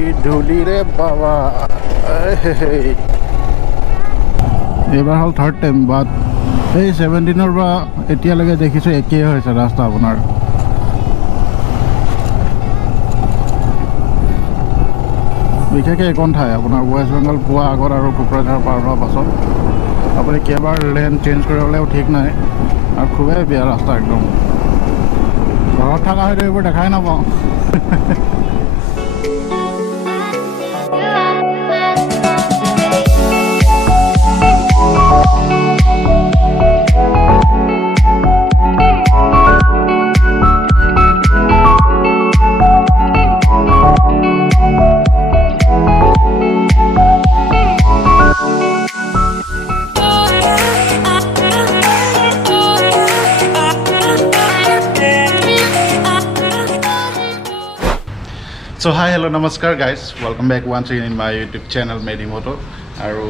কি ধূলি ৰে বাবা এইবাৰ হ'ল থাৰ্ড টাইম বাট এই 17ৰ পৰা এতিয়ালৈকে দেখিছোঁ একেই হৈছে ৰাস্তা আপোনাৰ বিশেষকৈ এইকণ ঠাই আপোনাৰ ৱেষ্ট বেংগল পোৱা আগত আৰু কোকৰাঝাৰ পাৰ হোৱাৰ পাছত আপুনি কেইবাৰ লেন চেঞ্জ কৰিবলৈও ঠিক নাই আৰু খুবেই বেয়া ৰাস্তা একদম ঘৰত থকা হয়তো এইবোৰ দেখাই নাপাওঁ So hi, hello, namaskar guys. Welcome back once again in my YouTube channel Medheemoto. আৰু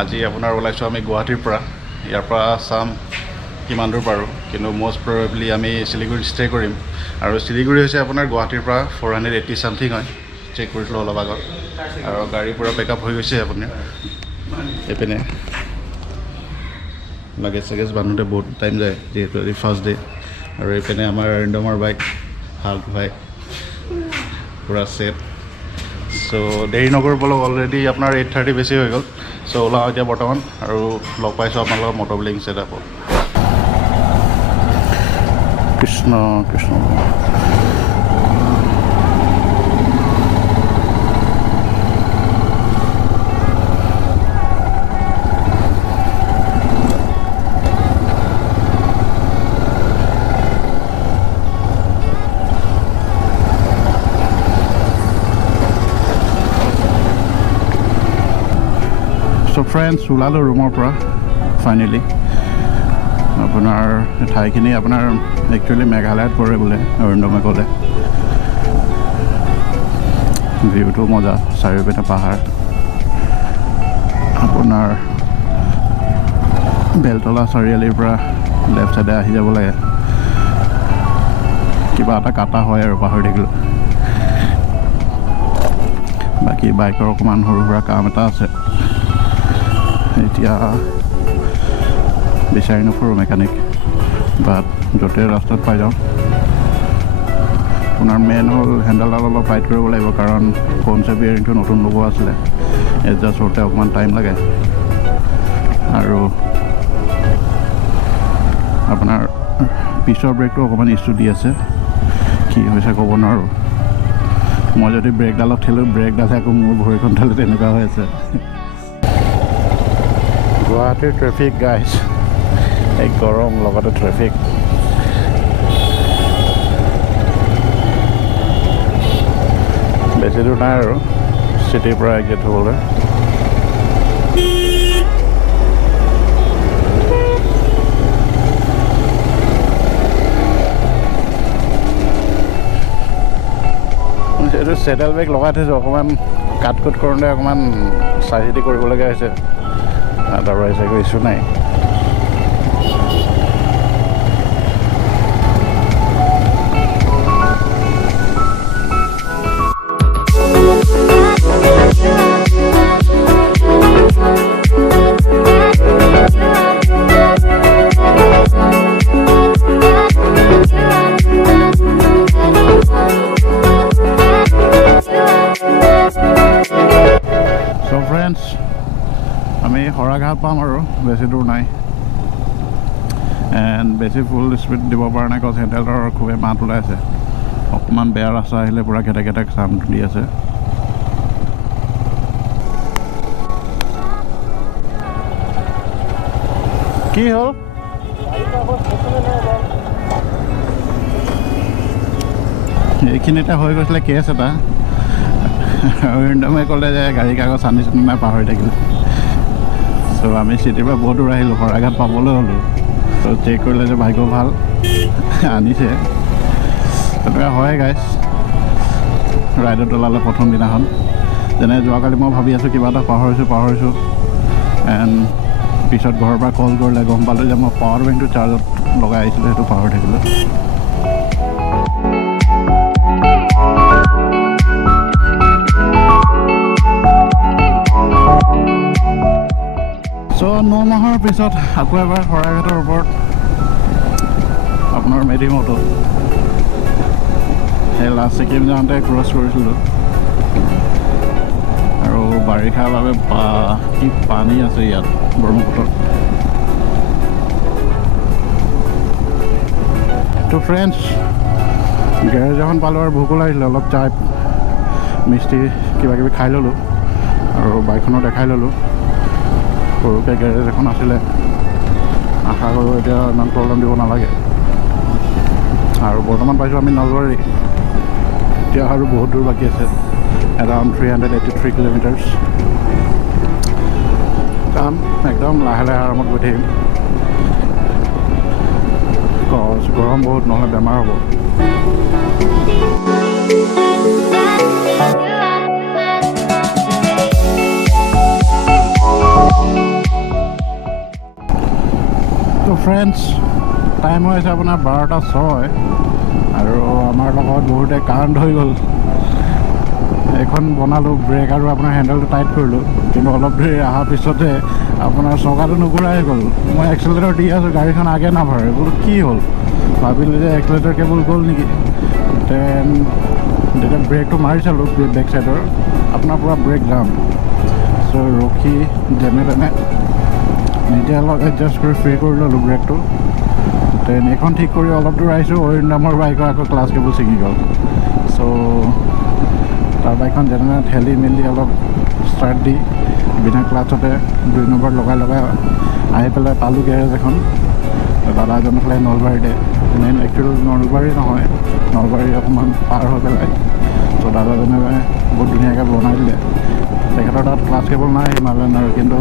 আজি আপোনাৰ ওলাইছো আমি গুৱাহাটীৰ পৰা ইয়াৰ পৰা চাম কিমান দূৰ পাৰোঁ কিন্তু মোষ্ট প্ৰবেবলি আমি শিলিগুৰি ষ্টে কৰিম আৰু শিলিগুৰি হৈছে আপোনাৰ গুৱাহাটীৰ পৰা 480 সামথিং হয় চেক কৰিছিলোঁ অলপ আগত আৰু গাড়ীৰ পৰা পেকআপ হৈ গৈছে আপুনি এপিনে লাগেজ চাগেজ বান্ধোতে বহুত টাইম যায় যিহেতু আজি ফাৰ্ষ্ট ডে আৰু এপিনে আমাৰ ৰেণ্ডমৰ বাইক হাল্ক ভাই পুৰা সেট সো দেৰি নকৰোঁ বলক অলৰেডি আপোনাৰ 8:30 বেছি হৈ গ'ল সো ওলাওঁ এতিয়া বৰ্তমান আৰু লগ পাইছোঁ আপোনালোকৰ মটৰ ব্লিং ছেটআপত কৃষ্ণ কৃষ্ণ So friends, ওলালো ৰুমৰ পৰা ফাইনেলি আপোনাৰ ঠাইখিনি আপোনাৰ একচুৱেলি মেঘালয়ত পৰে বোলে অৰুণমে ক'লে ভিউটো মজা চাৰিওপিনে পাহাৰ আপোনাৰ বেলতলা চাৰিআলিৰ পৰা লেফ্ট চাইডে আহি যাব লাগে কিবা এটা কাটা হয় আৰু পাহৰি থাকিলোঁ বাকী বাইকৰ অকণমান সৰু সুৰা কাম এটা আছে এতিয়া বিচাৰি নুফুৰোঁ মেকানিক বাট য'তে ৰাস্তাত পাই যাওঁ আপোনাৰ মেইন হ'ল হেণ্ডেলডাল অলপ টাইট কৰিব লাগিব কাৰণ ফোন চেভ বিয়াৰিংটো নতুন লগোৱা আছিলে এডজাষ্ট হওঁতে অকণমান টাইম লাগে আৰু আপোনাৰ পিছৰ ব্ৰেকটো অকণমান ইছ্যু দি আছে কি হৈছে ক'ব নোৱাৰোঁ মই যদি ব্ৰেকডালত ঠেলোঁ ব্ৰেকডালে আকৌ মোৰ ভৰিখন ঠেলোঁ তেনেকুৱা হৈ আছে গুৱাহাটীৰ ট্ৰেফিক গাইজ এক গৰম লগতে ট্ৰেফিক বেছি দূৰ নাই আৰু চিটিৰ পৰা এক্সিট হ'বলৈ এইটো চেডেল বেগ লগাই থৈছোঁ অকণমান কাট কুট কৰোঁতে অকণমান চাই চিতি কৰিবলগীয়া হৈছে আদাৰৱাইজ একো ইছ্যু নাই So friends, আমি হৰাঘাট পাম আৰু বেছি দূৰ নাই এণ্ড বেছি ফুল স্পীড দিব পৰা নাই কজ হেণ্ডেলডালৰ খুবেই মাত ওলাই আছে অকণমান বেয়া ৰাস্তা আহিলে পূৰা ঘেটেক ঘেটেক চাউণ্ড দি আছে কি হ'ল এইখিনিতে হৈ গৈছিলে কেছ এটা অৰিন্দমে ক'লে যে গাড়ী কাগজ আনিছিলোঁ নাই পাহৰি থাকিলোঁ চ' আমি চিটিৰ পৰা বহুত দূৰ আহিলোঁ হৰাঘাট পাবলৈ হ'লোঁ ত' চেক কৰিলে যে ভাগ্য ভাল আনিছে তেনেকুৱা হয় গাইজ ৰাইডত ওলালে প্ৰথম দিনাখন যেনে যোৱাকালি মই ভাবি আছোঁ কিবা এটা পাহৰিছোঁ এণ্ড পিছত ঘৰৰ পৰা কল কৰিলে গম পালোঁ যে মই পাৱাৰ বেংকটো চাৰ্জত লগাই আহিছিলোঁ সেইটো পাহৰি থাকিলোঁ পিছত আকৌ এবাৰ শৰাইঘাটৰ ওপৰত আপোনাৰ মেধিমটো সেই লাষ্ট ছিকিম যাওঁতে ক্ৰছ কৰিছিলোঁ আৰু বাৰিষাৰ বাবে কি পানী আছে ইয়াত ব্ৰহ্মপুত্ৰত। তো ফ্ৰেণ্ডছ গেৰেজ এখন পালোঁ আৰু ভোকো লাগিছিলে, অলপ চাই মিষ্টি কিবা কিবি খাই ল'লোঁ আৰু বাইকখনো দেখাই ল'লোঁ। সৰুকৈ গেৰেজ এখন আছিলে, আশা কৰোঁ এতিয়া ইমান প্ৰব্লেম দিব নালাগে। আৰু বৰ্তমান পাইছোঁ আমি নলবাৰী, এতিয়া আৰু বহুত দূৰ বাকী আছে, এৰাউণ্ড 383 কিলোমিটাৰ্ছ। যাম একদম লাহে লাহে আৰামত গৈ থাকিম, গৰম বহুত, নহ'লে বেমাৰ হ'ব। তো ফ্ৰেণ্ডছ টাইম হৈছে আপোনাৰ 12:06 আৰু আমাৰ লগত বহুতে কাৰেণ্ট হৈ গ'ল। এইখন বনালোঁ ব্ৰেক আৰু আপোনাৰ হেণ্ডেলটো টাইট কৰিলোঁ, কিন্তু অলপ দেৰি অহাৰ পিছতে আপোনাৰ চকাটো নুঘূৰাই গ'ল। মই এক্সেলেটাৰ দি আছোঁ, গাড়ীখন আগে নাভাৰে, বোলো কি হ'ল, ভাবিলোঁ যে এক্সেলেটাৰ কেবল গ'ল নেকি। দেন যেতিয়া ব্ৰেকটো মাৰি চালোঁ বেক চাইডৰ, আপোনাৰ পূৰা ব্ৰেক যাম। চ' ৰখি যেনে তেনে নিজে অলপ এডজাষ্ট কৰি ফ্ৰী কৰি ল'লোঁ ব্ৰেকটো। দেন এইখন ঠিক কৰি অলপ দূৰ আহিছোঁ, অৰিন্দামৰ বাইকৰ আকৌ ক্লাছ কেবল ছিঙি গ'ল। চ' তাৰ বাইকখন যেনে তেনে ঠেলি মেলি অলপ ষ্টাৰ্ট দি বিনা ক্লাছতে 2 নম্বৰ লগাই আহি পেলাই পালোঁ গেৰেজ এখন। দাদা এজন খালে নলবাৰীতে, মেইন একচুৱেলি নলবাৰী নহয়, নলবাৰী অকণমান পাৰ হৈ পেলাই। ত' দাদাজনে বহুত ধুনীয়াকৈ বনাই দিলে। তেখেতৰ তাত ক্লাছ কেবল নাই হিমালয়ানৰ, কিন্তু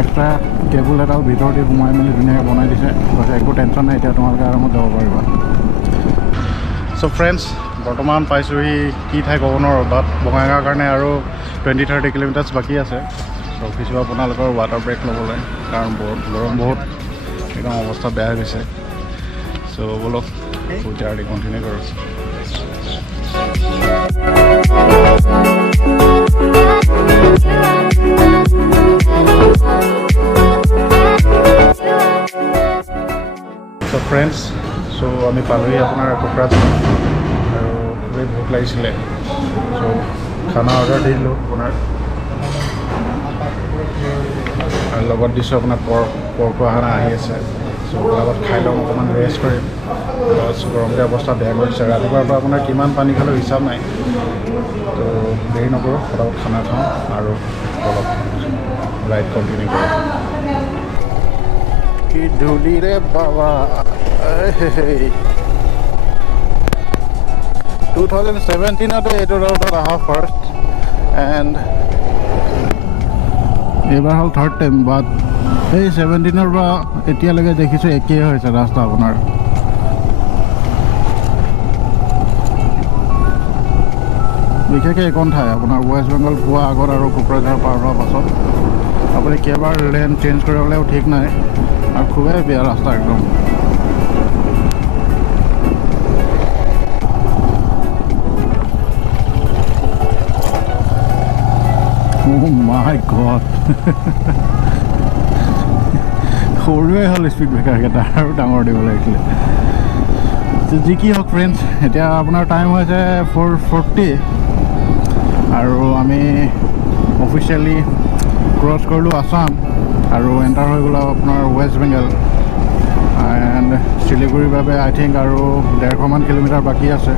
এক্সট্ৰা কেবল এটাও ভিতৰত দি সোমাই মেলি ধুনীয়াকৈ বনাই দিছে। গতিকে একো টেনশ্যন নাই, এতিয়া তোমালোকে আৰামত যাব পাৰিবা। চ' ফ্ৰেণ্ডছ বৰ্তমান পাইছোঁহি কি ঠাই ক'ব নোৱাৰোঁ, বাট বঙাইগাঁৱৰ কাৰণে আৰু 20-30 কিলোমিটাৰ্ছ বাকী আছে। চ' কিছু আপোনালোকৰ ৱাটাৰ ব্ৰেক ল'বলৈ, কাৰণ গৰম বহুত, একদম অৱস্থা বেয়া হৈ গৈছে। চ' ব'লক জাৰ্ণি কণ্টিনিউ কৰোঁ। চ' ফ্ৰেণ্ডছ আমি পালোঁহি আপোনাৰ কোকৰাঝাৰ আৰু খুবেই ভোক লাগিছিলে। চ' খানা অৰ্ডাৰ দি দিলোঁ আপোনাৰ, আৰু লগত দিছোঁ আপোনাৰ পৰ্ক খানা আহি আছে। চ' লগত খাই ল'ম, অকণমান ৰেষ্ট কৰিম। গৰমতে অৱস্থা বেয়া কৰিছে, ৰাতিপুৱাৰ পৰা আপোনাৰ কিমান পানী খালেও হিচাপ নাই। তো দেৰি নকৰোঁ, ফটাফট খানা খাওঁ আৰু অলপ ৰাইড কণ্টিনিউ কৰোঁ। কি ধূলি ৰে বাবা, 2017 এইটো ৰাউণ্ডত অহা ফাৰ্ষ্ট এণ্ড এইবাৰ হ'ল থাৰ্ড টাইম, বাট এই 17 পৰা এতিয়ালৈকে দেখিছোঁ একেই হৈছে ৰাস্তা আপোনাৰ। বিশেষকৈ এইখন ঠাই আপোনাৰ ৱেষ্ট বেংগল পোৱা আগত আৰু কোকৰাঝাৰ পাৰ হোৱাৰ পাছত আপুনি কেইবাৰ লেন চেঞ্জ কৰিবলৈও ঠিক নাই, আৰু খুবেই বেয়া ৰাস্তা একদম। Oh my God, সৰুৱে হ'ল স্পীড ব্ৰেকাৰকেইটা, আৰু ডাঙৰ দিব লাগিছিলে। যি কি হওক ফ্ৰেণ্ডছ, এতিয়া আপোনাৰ টাইম হৈছে 4:40 আৰু আমি অফিচিয়েলি ক্ৰছ কৰিলোঁ আছাম আৰু এণ্টাৰ হৈ গ'লোঁ আপোনাৰ ৱেষ্ট বেংগল। এণ্ড শিলিগুৰিৰ বাবে আই থিংক আৰু 150মান কিলোমিটাৰ বাকী আছে।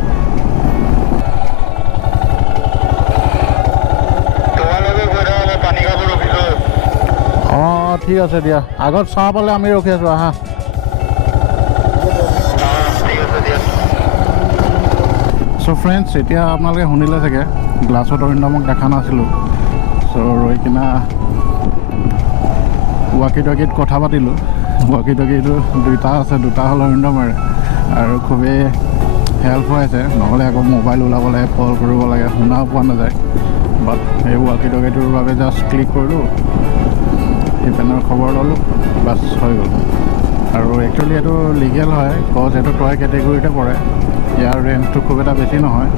অঁ ঠিক আছে দিয়া, আগত চাহ পালে আমি ৰখি আছোঁ, আহা। চ' ফ্ৰেণ্ডছ এতিয়া আপোনালোকে শুনিলে চাগে, গ্লাছত অৰিন্দমক দেখা নাছিলোঁ। চ' ৰৈ কিনা ৱাকি টকিত কথা পাতিলোঁ। ৱাকি টকিটো দুটা আছে, দুটা হ'ল অৰিন্দমৰে, আৰু খুবেই হেল্প হৈ আছে। নহ'লে আকৌ মোবাইল ওলাব লাগে, কল কৰিব লাগে, শুনাও পোৱা নাযায়। বাট সেই ৱাকি টকিটোৰ বাবে জাষ্ট ক্লিক কৰিলোঁ, সেইপিনৰ খবৰ ল'লোঁ, বাছ হৈ গ'ল। আৰু একচুৱেলি এইটো লিগেল হয়, কজ এইটো টয় কেটেগৰীতে পৰে। ইয়াৰ ৰেঞ্জটো খুব এটা বেছি নহয়,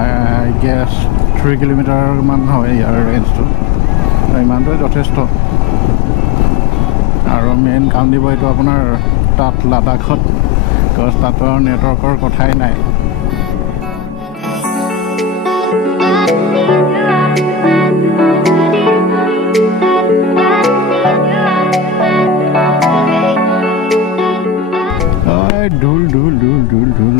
আই গেছ 3 কিলোমিটাৰমান হয় ইয়াৰ ৰেঞ্জটো। ইমানটোৱে যথেষ্ট আৰু মেইন কাম দিব এইটো আপোনাৰ তাত লাডাখত বিকজ তাতো আৰু নেটৱৰ্কৰ কথাই নাই ঢোল ঢোল ঢোল ঢোল ঢোল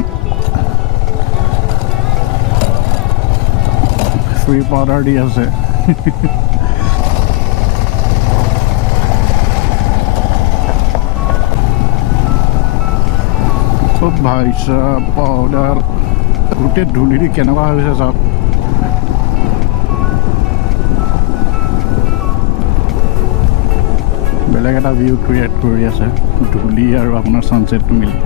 ফ্ৰী পাউডাৰ দি আছে খুব ভাইছা পাউডাৰ গোটেই ধূলি কেনেকুৱা হৈছে চাওক বেলেগ এটা ভিউ ক্ৰিয়েট কৰি আছে ধূলি আৰু আপোনাৰ ছানছেটটো মিলি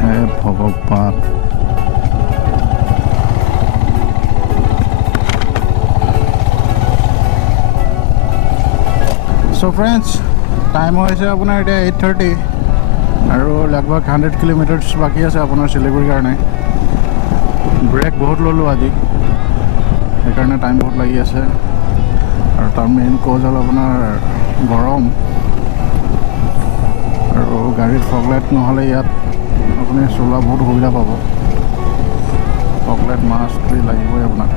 হে ভগৱান চ' ফ্ৰেণ্ডছ টাইম হৈছে আপোনাৰ এতিয়া 8:30 আৰু লগভগ 100 কিলোমিটাৰ্ছ বাকী আছে আপোনাৰ শিলিগুৰিৰ কাৰণে ব্ৰেক বহুত ল'লোঁ আজি সেইকাৰণে টাইম বহুত লাগি আছে আৰু তাৰ মেইন কজ হ'ল আপোনাৰ গৰম আৰু গাড়ীত ফগ লাইট নহ'লে ইয়াত আপুনি চলোৱা বহুত সুবিধা পাব ফগ লাইট মাষ্ট লাগিবই আপোনাক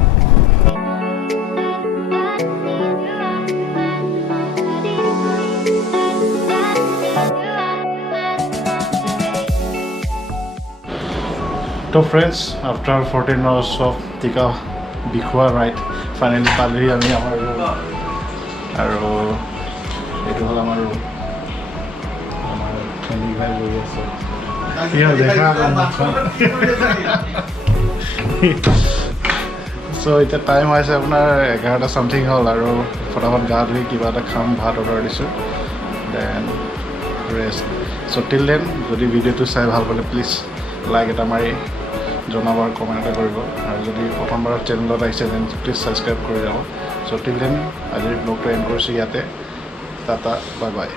So friends, after 14 hours of Guwahati ride, finally পালোহি আমি আমাৰ room আৰু এইটো হ'ল আমাৰ room আমাৰ ফেমিলি ভাই বহি আছে চ' এতিয়া টাইম হৈছে আপোনাৰ 11টা চামথিং হ'ল আৰু ফটাফট গা ধুই কিবা এটা খাম ভাত অৰ্ডাৰ দিছোঁ দেন ৰেষ্ট চ' টিল দেন যদি ভিডিঅ'টো চাই ভাল পালে প্লিজ লাইক এটা মাৰি জনাব আৰু কমেণ্ট এটা কৰিব আৰু যদি প্ৰথমবাৰ চেনেলত আহিছে দেন প্লিজ ছাবস্ক্ৰাইব কৰি যাব চ' টিল দেন আজিৰ ব্লগটো এণ্ড কৰিছোঁ ইয়াতে টাটা বাই বাই